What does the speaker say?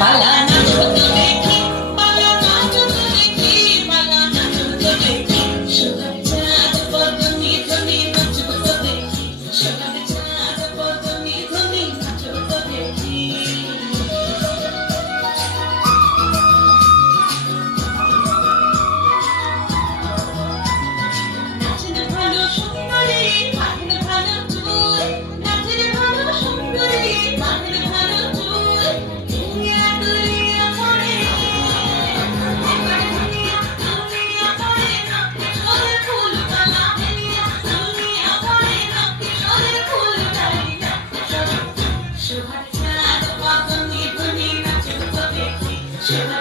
পালা নাচো তো দেখি, পালা নাচো তো দেখি, পালা নাচো তো দেখি, সোনার চাঁদ বদনি ধনি নাচো তো দেখি, সোনার চাঁদ বদনি ধনি নাচো তো দেখি। নাচের ভালো সুন্দরী মাঠের ভালো চুল, নাচের ভালো সুন্দরী মাঠের ভালো চুল, দুনিয়া দুনিয়া পড়ে এবার দুনিয়া দুনিয়া পড়ে না কিশোরের ফুল বালা দুনিয়া দুনিয়া পড়ে না কিশোরের ফুল ডালিয়া। সোহার চাঁদ বদনি ধনি নাচো তো দেখি, সোহার